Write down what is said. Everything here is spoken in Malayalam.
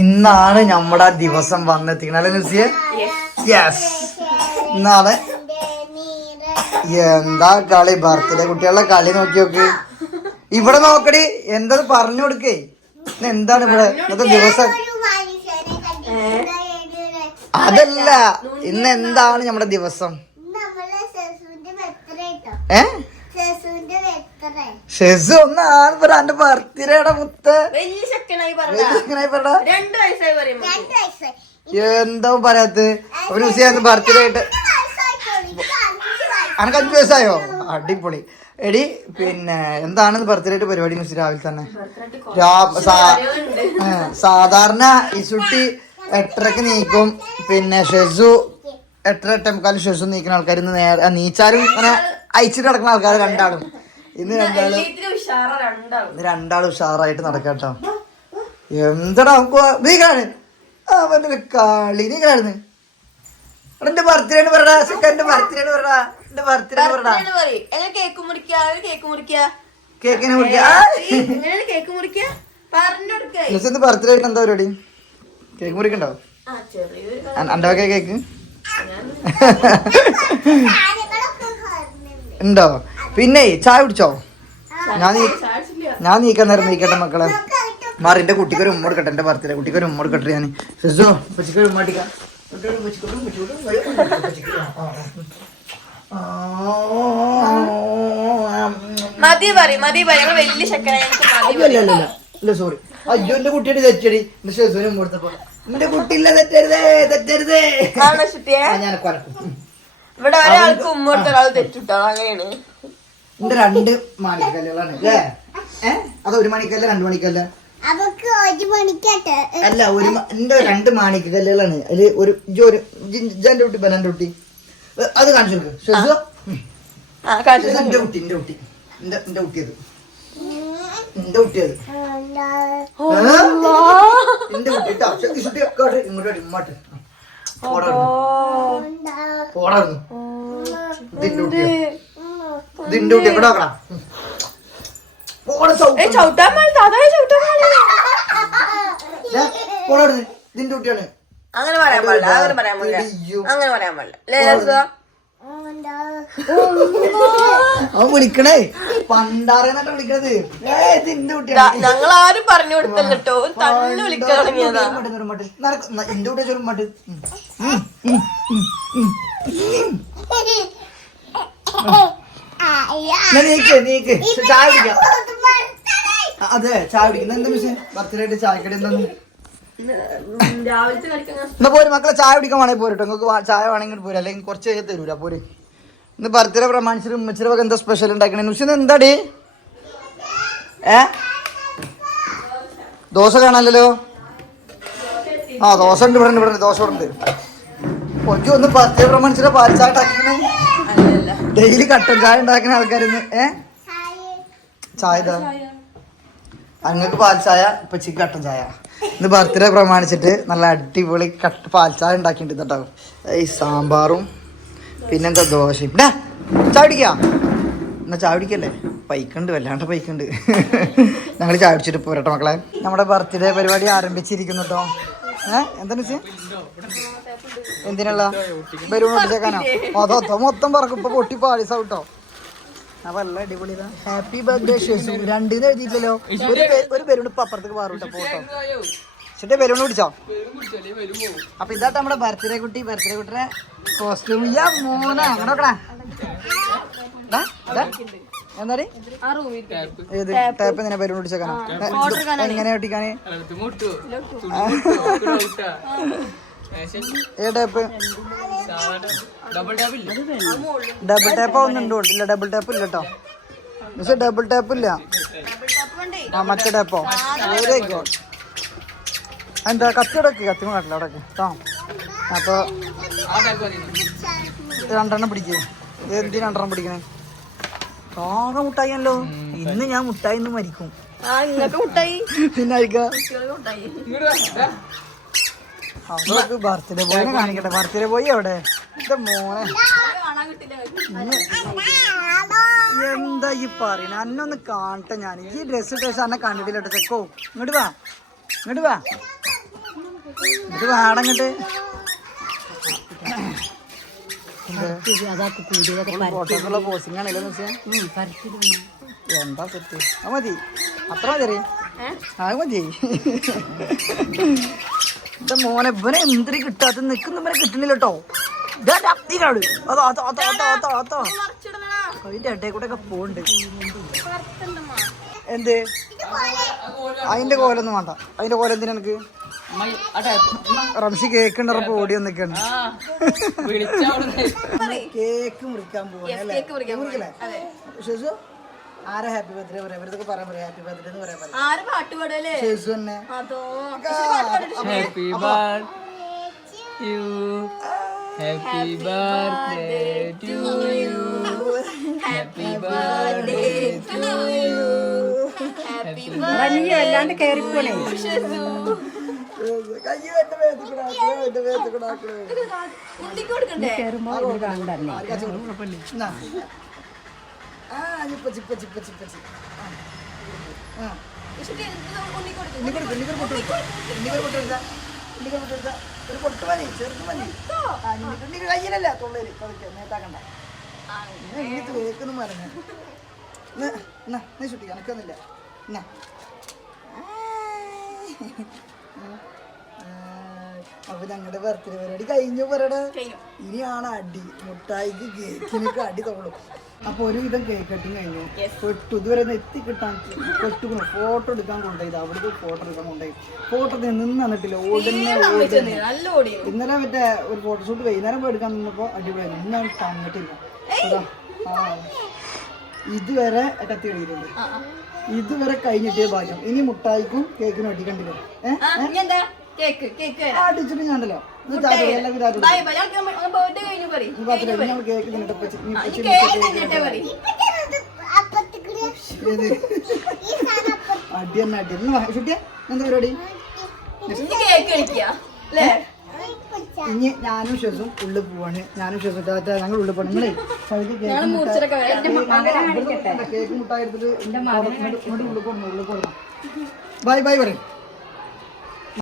ഇന്നാണ് നമ്മുടെ ദിവസം വന്നെത്തിക്കണ അല്ലെ നുസിയെ? യെസ്, ഇന്നാണ്. എന്താ കളി, ബർത്ത്ഡേ കുട്ടികളുടെ കളി നോക്കി നോക്ക്. ഇവിടെ നോക്കടി, എന്താ പറഞ്ഞു കൊടുക്കേ. എന്താണ് ഇവിടെ ഇന്നത്തെ ദിവസം? അതല്ല, ഇന്ന് എന്താണ് നമ്മുടെ ദിവസം? ഷെസു ഒന്നാണ് പറ, എന്റെ ബർത്ത്ഡേയുടെ മുത്ത്. എന്താ പറയാത്ത ബർത്ത്ഡേ ആയിട്ട്? അനക്ക് 5 വയസ്സായോ? അടിപൊളി. എടി പിന്നെ എന്താണ് ബർത്ത്ഡേ ആയിട്ട് പരിപാടി? ന്യൂസ് രാവിലെ തന്നെ സാധാരണ ഇസുട്ടി 8:30 നീക്കും, പിന്നെ ഷെസു 8:45 ഷെസു നീക്കുന്ന ആൾക്കാർ ഇന്ന് നേരെ നീച്ചാലും ഇങ്ങനെ അയച്ചിട്ട് നടക്കുന്ന ആൾക്കാർ രണ്ടാളും. ഇന്ന് രണ്ടാളും ഉഷാറായിട്ട് നടക്കാട്ടോ. എന്താടാ നീ കാണു അവന്റെ കളി, നീ കാണുന്നു. എന്റെ ബർത്ത്ഡേ ആണ് പറടാ, എന്റെ ബർത്ത്ഡേ ആണ് പറടാ, എന്റെ ബർത്ത്ഡേ ആണ് പറടാ. കേക്ക് മുറിക്കാ, കേക്കിനെ മുറിക്കാ. ബർത്ത്ഡേ ആയിട്ട് എന്താ പരിപാടി? കേക്ക് മുറിക്കണ്ടോ? എന്റെ വക കേക്ക് ഉണ്ടോ? പിന്നെ ചായ കുടിച്ചോ? ഞാൻ നീക്കാൻ നേരം നീക്കട്ടെ മക്കളെ. മാറി എന്റെ കുട്ടിക്കൊരു ഉമ്മ കൊടുക്കട്ടെ, എന്റെ ബർത്ത്ഡേ കുട്ടിക്കൊരു ഉമ്മ കൊടുക്കട്ടെ. ഞാൻ ഷെസു പച്ചിക്കൊരു ഉമ്മ അടിക്കാം. സോറി, അയ്യോ എന്റെ കുട്ടിയുടെ തെറ്റടി. ഷെസുവിനും കൊടുത്തപ്പോ എന്റെ കുട്ടിയില്ല, തെറ്റരുതേ തെറ്റരുതേ. ഞാൻ കൊരക്കും. ഇവിടെ ഒരാൾക്ക് ഉമ്മ കൊടുത്ത ഒരാൾ തെറ്റിട്ടോ, അങ്ങനെയാണ്. എന്റെ 2 മാണിക്കല്ലുകളാണ് അല്ലേ? അത് 1 മണിക്കല്ല 2 മണിക്കല്ല അല്ല, എന്റെ 2 മാണിക്കല്ലുകളാണ്. അതില് ഒരു ജന്റെ കുട്ടി ബനന്റെ കുട്ടി അത് കാണിച്ചു കൊടുക്ക്. എന്റെ കുട്ടി എന്റെ കുട്ടി എന്റെ കുട്ടിയത് എന്റെ കുട്ടിയത് എന്റെ കുട്ടി ഇങ്ങോട്ട് ഇങ്ങോട്ട് പോടായിരുന്നു. ഇതിന്റെ കുട്ടിയോ? ഇതിന്റെ കുട്ടി എവിടെ നോക്കണം? ഇതിന്റെ കുട്ടിയാണ്. അങ്ങനെ പറയാൻ പാടില്ല, അങ്ങനെ പറയാൻ പാടില്ല, അങ്ങനെ പറയാൻ പാടില്ല. അവൻ വിളിക്കണേ പണ്ടാറെന്നിട്ട് വിളിക്കണത് ഇതിന്റെ കുട്ടിയാണ്. ഞങ്ങൾ ആരും പറഞ്ഞു കൊടുത്തല്ലോ, തന്നെ വിളിക്കാൻ തുടങ്ങിയതാ. എന്റെ കുട്ടിയെ ചൊല്ലുമ്പോട്ട് നീക്ക് ചായ കുടിക്കാം. അതെ ചായ കുടിക്കുന്ന എന്താ മിസ് ബർത്ത്ഡേ ആയിട്ട് ചായക്കടി എന്താന്ന്? എന്നാ പോര് മക്കളെ, ചായ കുടിക്കാൻ വേണമെങ്കിൽ പോരട്ടോ. നിങ്ങൾക്ക് ചായ വേണമെങ്കിൽ പോരും, അല്ലെങ്കിൽ കുറച്ച് കഴിഞ്ഞാൽ തരൂല പോര്. ഇന്ന് ബർത്ത്ഡേ പ്രമാണിച്ചിട്ട് ഉമ്മച്ചിയുടെ വക എന്താ സ്പെഷ്യൽ ഉണ്ടാക്കണേ? നുസിന് എന്താടി? ദോശ കാണാനല്ലോ. ആ ദോശ ഉണ്ട്, ഇവിടെ ഇവിടെ ദോശ ഉണ്ട്. കൊഞ്ചു ഒന്ന് ബർത്ത്ഡേ പ്രമാണിച്ചിട്ട് പാൽ ചായ ഉണ്ടാക്കണേ. ഡെയിലി കട്ടൻ ചായ ഉണ്ടാക്കുന്ന ആൾക്കാരിന്ന് ചായ അങ്ങക്ക് പാൽ ചായ, ഇപ്പച്ചിക്ക് കട്ടൻ ചായ. ഇന്ന് ബർത്ത്ഡേ പ്രമാണിച്ചിട്ട് നല്ല അടിപൊളി പാൽ ചായ ഉണ്ടാക്കിയിട്ടുണ്ട് കേട്ടോ. ഈ സാമ്പാറും പിന്നെന്താ ദോശയും. ചായ കുടിക്കാ? എന്നാ ചായ കുടിക്കല്ലേ? പൈക്കുണ്ട്, വല്ലാണ്ട് പൈക്കുണ്ട്. ഞങ്ങൾ ചായ കുടിച്ചിട്ട് പോരട്ടോ മക്കളെ. നമ്മുടെ ബർത്ത്ഡേ പരിപാടി ആരംഭിച്ചിരിക്കുന്നു കേട്ടോ. എന്താ വെച്ചാൽ എന്തിനുള്ള ബലൂൺ ഒട്ടിച്ചേക്കാനോ? അതോ മൊത്തം പറക്കും. ഇപ്പൊ പൊട്ടി പാളിസാവും കേട്ടോ. അപ്പൊ നല്ല അടിപൊളിതാ. Happy birthday Shezu. 2 എഴുതിയില്ലല്ലോ. ഒരു ബലൂൺ ഇപ്പൊ അപ്പുറത്തേക്ക് പാറുട്ടോ പോട്ടോ. ചേട്ടൻ ബലൂൺ പിടിച്ചോ? അപ്പൊ ഇതാട്ടോ നമ്മുടെ ബർത്ത്ഡേ കുട്ടി. ബർത്ത്ഡേ കുട്ടിയുടെ കോസ്റ്റ്യൂം. മോന അങ്ങനെ നോക്കടാ. എന്താ ഏത് ടാപ്പ് എങ്ങനെ ബലൂൺ പിടിച്ചേക്കാനോ? എങ്ങനെ ഒട്ടിക്കാന്? ഏ ടാപ്പ്? Double tap ഒന്നുണ്ടോ? ഇല്ല ഡബിൾ ടാപ്പ് ഇല്ല കേട്ടോ. പക്ഷെ ഡബിൾ ടാപ്പ് ഇല്ല. ആ മറ്റേ ടാപ്പോ? Very good. എന്താ കത്തി ഇടക്ക്? കത്തി കാട്ടില്ല അവിടേക്ക് കേട്ടോ. അപ്പൊ 2 പിടിക്കേ. എന്തിന് 2 പിടിക്കണേ? ആകെ മുട്ടായില്ലോ. ഇന്ന് ഞാൻ മുട്ടായി മരിക്കും. പിന്നെ അവർക്ക് ബർത്ത്ഡേ ബോയിനെ കാണിക്കട്ടെ. ബർത്ത്ഡേ ബോയ് എവിടെ? മോനെ എന്താ ഈ പറയണ? അന്നൊന്ന് കാണട്ടെ ഞാൻ. ഈ ഡ്രസ് ഇട്ട എന്നെ കണ്ടിട്ടില്ല കേട്ടോ. ചെക്കോ ഇങ്ങോട്ട് വാ, ഇങ്ങോട്ട് വാ. ഇത് വാടങ്ങട്ട് ഫോട്ടോക്കുള്ള പോസിംഗ് ആണല്ലോ എന്താ സെറ്റ് അത് മതി അത്ര മതി അത് മതി എന്റെ മോനെ ഇവനെ എന്തിരി കിട്ടാത്ത നിൽക്കുന്ന ഇവനെ കിട്ടുന്നില്ല കേട്ടോ അതിന്റെ ഇടയിൽ കൂടെ ഒക്കെ പോണ്ട് എന്ത് അതിന്റെ കോലൊന്നും വേണ്ട അതിന്റെ കോലം എന്തിനാ എനിക്ക് റംസി കേക്ക് ഉണ്ടപ്പോ ഓടി വന്നിക്കാണ് കേക്ക് മുറിക്കാൻ പോവാ ശേഷു ആരാ ഹാപ്പി ബർത്ത്ഡേ പറയാം ഇവരൊക്കെ പറയാൻ പറയാം ഹാപ്പി ബർത്ത്ഡേ എന്ന് പറയാൻ പറയാം ശേഷു തന്നെ happy birthday to you happy birthday to you വല്ലാണ്ട് കയറിപ്പോണേ കയ്യിലല്ല തൊള്ളേര് നേതാക്കണ്ട കേക്കുന്നു പറഞ്ഞു നീ ചുട്ടി കണക്കൊന്നുമില്ല എന്നാ അപ്പൊ ഞങ്ങളുടെ ബർത്ത്ഡേ പരിപാടി കഴിഞ്ഞു പറയട ഇനിയാണ് അടി മുട്ടായിക്ക് കേക്കിനൊക്കെ അടി തോളും അപ്പൊ ഒരുവിധം കേക്ക് കട്ടിങ് കഴിഞ്ഞു പെട്ടു ഇതുവരെ എത്തി കിട്ടാൻ പെട്ടു ഫോട്ടോ എടുക്കാൻ കൊണ്ടുപോയി അവിടുത്തെ ഫോട്ടോ എടുക്കാൻ കൊണ്ടുപോയി ഫോട്ടോ നിന്ന് തന്നിട്ടില്ല ഇന്നലെ മറ്റേ ഒരു ഫോട്ടോഷൂട്ട് വൈകുന്നേരം പോയി എടുക്കാൻ നിന്നപ്പോ അടിപൊളിയായിരുന്നു ഇന്നാണ് തന്നിട്ടില്ല ഇതുവരെ കത്തി കഴിഞ്ഞിട്ടുണ്ട് ഇതുവരെ കഴിഞ്ഞിട്ടേ ഭാഗ്യം ഇനി മുട്ടായിക്കും കേക്കിനും അടിക്കണ്ടില്ല അടിച്ചിട്ട് ഞാനല്ലോ കേക്ക് അടി തന്നെ അടി ചുട്ടിയ എന്താ പരിപാടി ഇനി ഞാനും ഷെസും ഉള്ളിൽ പോവാണ് ഞാനും ഷെസും ഞങ്ങൾ ഉള്ളിൽ പോകണം നിങ്ങളെ കേക്ക് മുട്ടായി ഉള്ളിൽ പോകണം ബൈ ബൈ പറയും